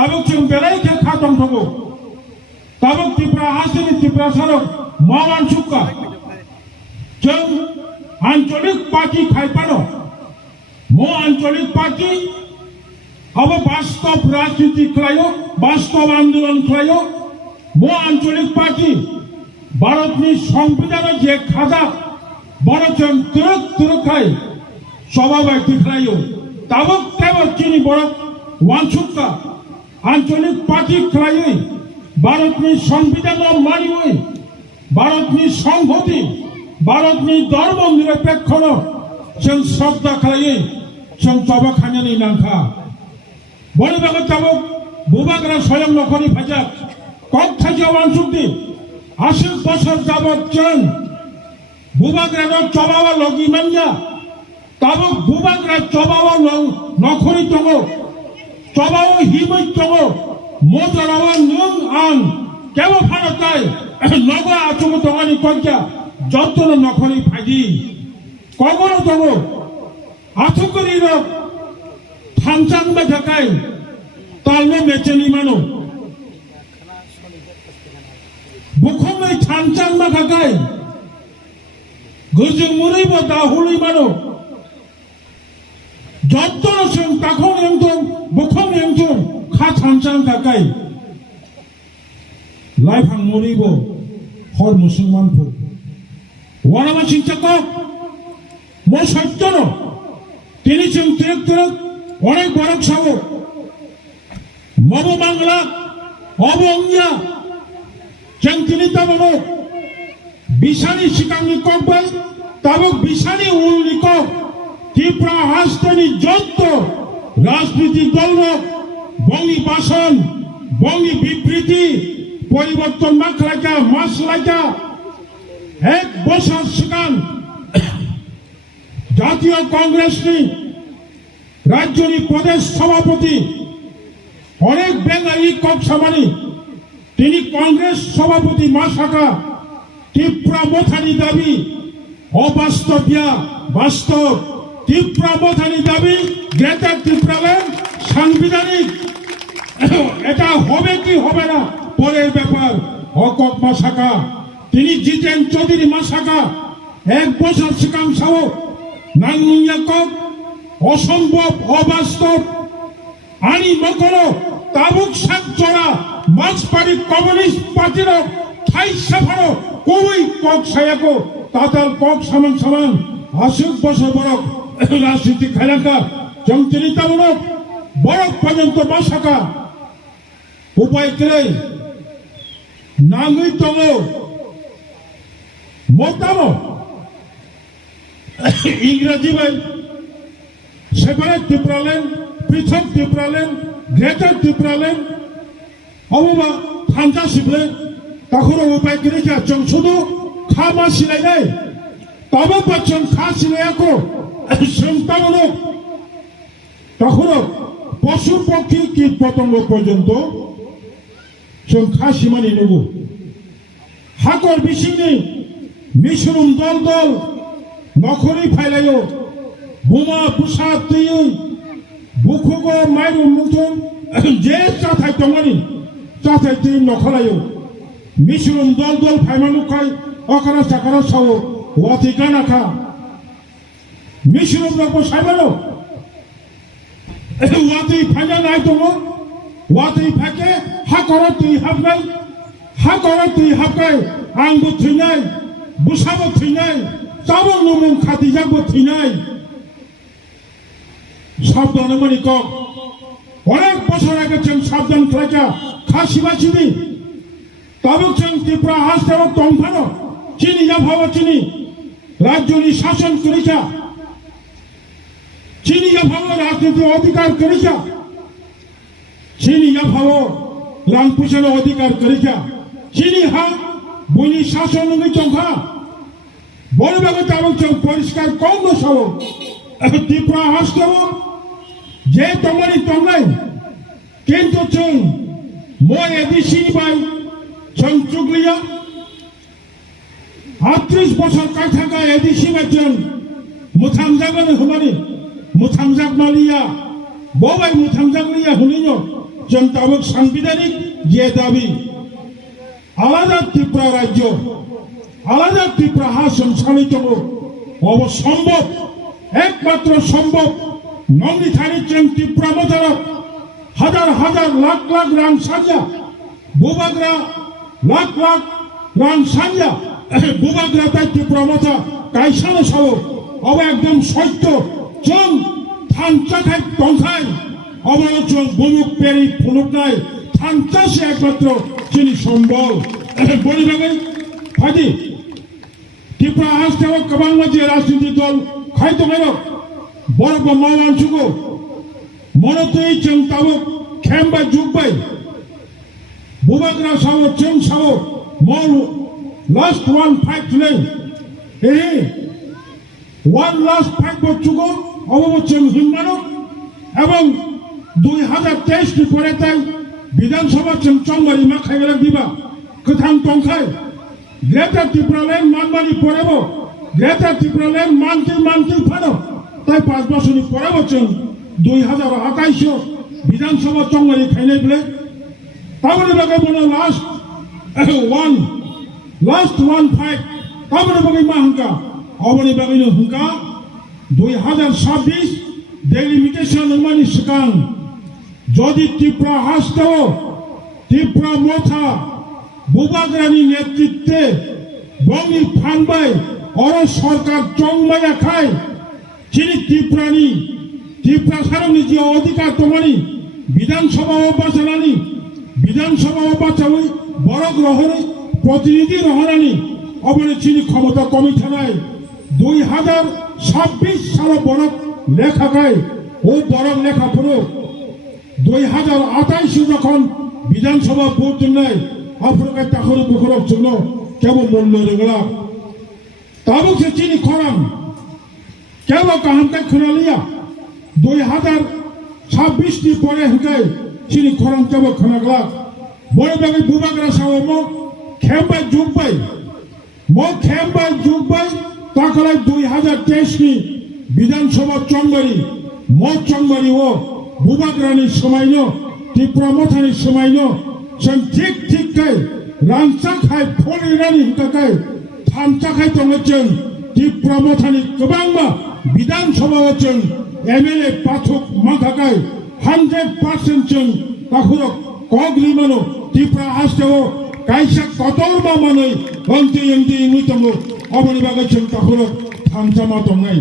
Tabuk जों बेलायखे खादं थगौ Tabuk Tripura हासिनि त्रिपुरा सारक मावान सुक्का जों आंचलिक पार्टी खायपानो मो आंचलिक पार्टी अब वास्तव राजनीति खायो वास्तव आंदोलन खायो मो आंचलिक पार्टी भारतनि संविधान जे खाजा बरजों तुरक तुरक खाय सभाबायदि खायो ताबुक तेबो चिनि बरक वानसुक्का आंचलिक पार्टी खायो भारतनि संविधान मानियो भारतनि संहति भारतनि धर्मनिरपेक्षन जों श्रद्धा खायो जों सभा खानानै नांखा बनिबागो ताबुक बुबाग्रा स्वयं नखरनि फाइजाब कक थाइजाव वानसुक्ति 80 বছর যাবত जों बुबाग्रा चबावा लगी मानिया ताबुक बुबाग्रा चबावा नखरि दङ चबावा हिमै दङ मजरावा नों आं केबो फानताय नगो आचुमु दङनि कनजा जतन नखरि फाइदि कगनो दङ आथुकरि र थांचां बाथाकाय तालमे मेचेनि मानो बुखमै थांचां बाथाकाय गोजों मुरैबो दाहुलै मानो जतन जों ताखं एंथों बुखं एंथों खा थांचां थाकाय लाइफां मुरैबो हर मुसलमानफोर वारामा सिंचाকক मो सत्यनो তিনি जों तिरक तिरक অনেক বরক সাবো মব বাংলা অবঙ্গিয়া जों তিনি তাবনো বিশানি সিকাংনি ককবাই তাবক বিশানি উলনি কক ত্রিপুরা হাসতেনি যত রাজনীতি দল বঙ্গি বাসন বঙ্গি বিবৃতি পরিবর্তন মাখলাইকা মাসলাইকা এক বছর সিকাং জাতীয় কংগ্রেসনি राज्यनि प्रदेश सभापति अनेक बेंगाली कक्सामानी তিনি कांग्रेस सभापति माशाका त्रिपुरा मथानि दाबी अबास्तविया बास्तव त्रिपुरा मथानि दाबी ग्रेटर त्रिपुरालैंड সাংবিধানিক এটা হবে কি হবে না পরের ব্যাপার হকক মাশাকা তিনি জিতেন চৌধুরী মাশাকা এক বছর সিকাং সাও নাংনুইয়া কক অসম্ভব অবাস্তব আনি মকলো তাবুক সাকচরা মার্ক্সবাদী কমিউনিস্ট পার্টির ঠাই সাফানো কই কক সায়াকো তাতাল কক সমান সমান 80 বছর বরক রাজনীতি খাইলাকা জংতিরিতা বরক বরক পর্যন্ত মাশাকা উপায় করে নাঙ্গই তঙ্গ মতামো ইংরেজি ভাই सेपारेट त्रिपुरालैंड पृथक त्रिपुरालैंड ग्रेटर त्रिपुरालैंड अबा थांजा सिबले तखरो उपाय गैया जों शुधु खामा सिलायनाय तब जों खा सिलायाखौ जों ताबनो तखरो पशु पक्षी कीट पतंग पर्यन्त जों खा सिमानि नुगो हाकर बिसिंनि मिसुरुम दल दल नखरि फायलायो बुमा बुसा तैयै बुखुगो माइरु मुथुम जे जाथाय दङनि जाथाय तै नखलायो मिसुरुम दल दल फायमानुखाय अखारा साखारा सावो वाति गानाखा मिसुरुम रखो सायबानो वाति फायना नाय दङ वाति फाके हाकर तै हाबनाय आंबो थैनाय बुसाबो थैनाय जाबो नुमुं खातिजाबो थैनाय साबधान मानी कक अनेक बছর आगे जों साबधान खालायका खासिबासिनि ताबुक जों त्रिपुरा हास्ताव दंफानो चिनि जाफाव चिनि राज्यनि शासन करिका चिनि जाफाव राजनीति अधिकार करिका चिनि जाफाव लां पुछानो अधिकार करिका चिनि हा बयनि शासन नङै दंखा बयबाबो ताबुक जों परिष्कार कम सावो त्रिपुरा हास्ताव जे तंगनि तंगाय किन्तु जों मोय एदिसिनि बाय जों चुगलिया 38 বছর कायथागा एदिसिनि जों मुथामजागन होमानि मुथामजाग मालिया बबाय मुथामजागलिया हुनिनो जों दाबो সাংবিধানিক যে দাবি আলাদা ত্রিপুরা রাজ্য আলাদা ত্রিপুরা হাসন সানিতব অবসম্ভব একমাত্র সম্ভব নন্দী থানির ত্রিপুরা মোতারক হাজার হাজার লাখ লাখ রান সাজা বুবাগ্রা লাখ লাখ রান সাজা বুবাগ্রা তাই ত্রিপুরা মোতা কাইসানো সাব অব একদম সত্য जों थांचाखाय दंखाय अबानो जों बुमुक पेरि फुनुकनाय थांचासे एकमात्र जोंनि सम्बल बनि बागै फादि त्रिपुरा हास्टेआव गोबां मानसि राजनीति दल खाय दङ बरफ मावलांसुगौ मनतै जों दाबो खेमबाय जुगबाय बुबाग्रा सावो जों सावो मल last one fight today one last fight बचुगौ অববচন হিমানো এবং 2023 নি পরে তাই বিধানসভা চংমারি মা খাইগলা দিবা কথাম টংখাই গ্রেটার ত্রিপুরাল্যান্ড মানমানি পরেব গ্রেটার ত্রিপুরাল্যান্ড মানতে ফানো তাই 5 বছরনি পরে বচন 2028 বিধানসভা চংমারি খাইনাই বলে তাবলে বাগে বনো লাস্ট ওয়ান ফাইট তাবলে বাগে মা হংকা অবনি বাগে হংকা 2026 डेलिमिटेशन मानी सिगां जदि त्रिपुरा हास्टेआव त्रिपुरा मोथा बुबाग्रानि नेतृत्वे बंगनि फानबाय और सरकार चंमायाखाय चिनि त्रिपुरा सारनि जे अधिकार दंमानि विधानसभाव बाचावै बरक रहरै प्रतिनिधि रहनानि अबने चिनि क्षमता कमी थानाय 2026 साल बरक लेखाखाय ओ बरक लेखा पुरो 2028 যখন বিধানসভা ভোট দিনাই আফ্রিকায় তাহলে বুখরক জন্য কেবল মূল্য রেগলা তাবো সে চিনি খরাম কেবল কাহামকাই খনালিয়া 2026 নি পরে হকাই চিনি খরাম কেবল খনাগলা বড় বাগে বুবাগ্রা সাওমো খেমবাই जुगबाय ताकलाय 2023 नि विधानसभा चंबारी ও বুবাগ্রানি সময়নো ত্রিপুরা মথানি সময়নো जों ঠিক কাই রানচাখাय ফলিরানি হিকাকাय थामचाखाय दङ जों ত্রিপুরা মথানি गोबांबा विधानसभा जों एमएलए पाथक माखाकाय 100% जों ताखुरक कग्रिमानो ত্রিপুরা हास्टेआव कायसा कतलबा मानै अंति इंगुतमो अबनि बागै जों ताखुरक थामचामा दंनाय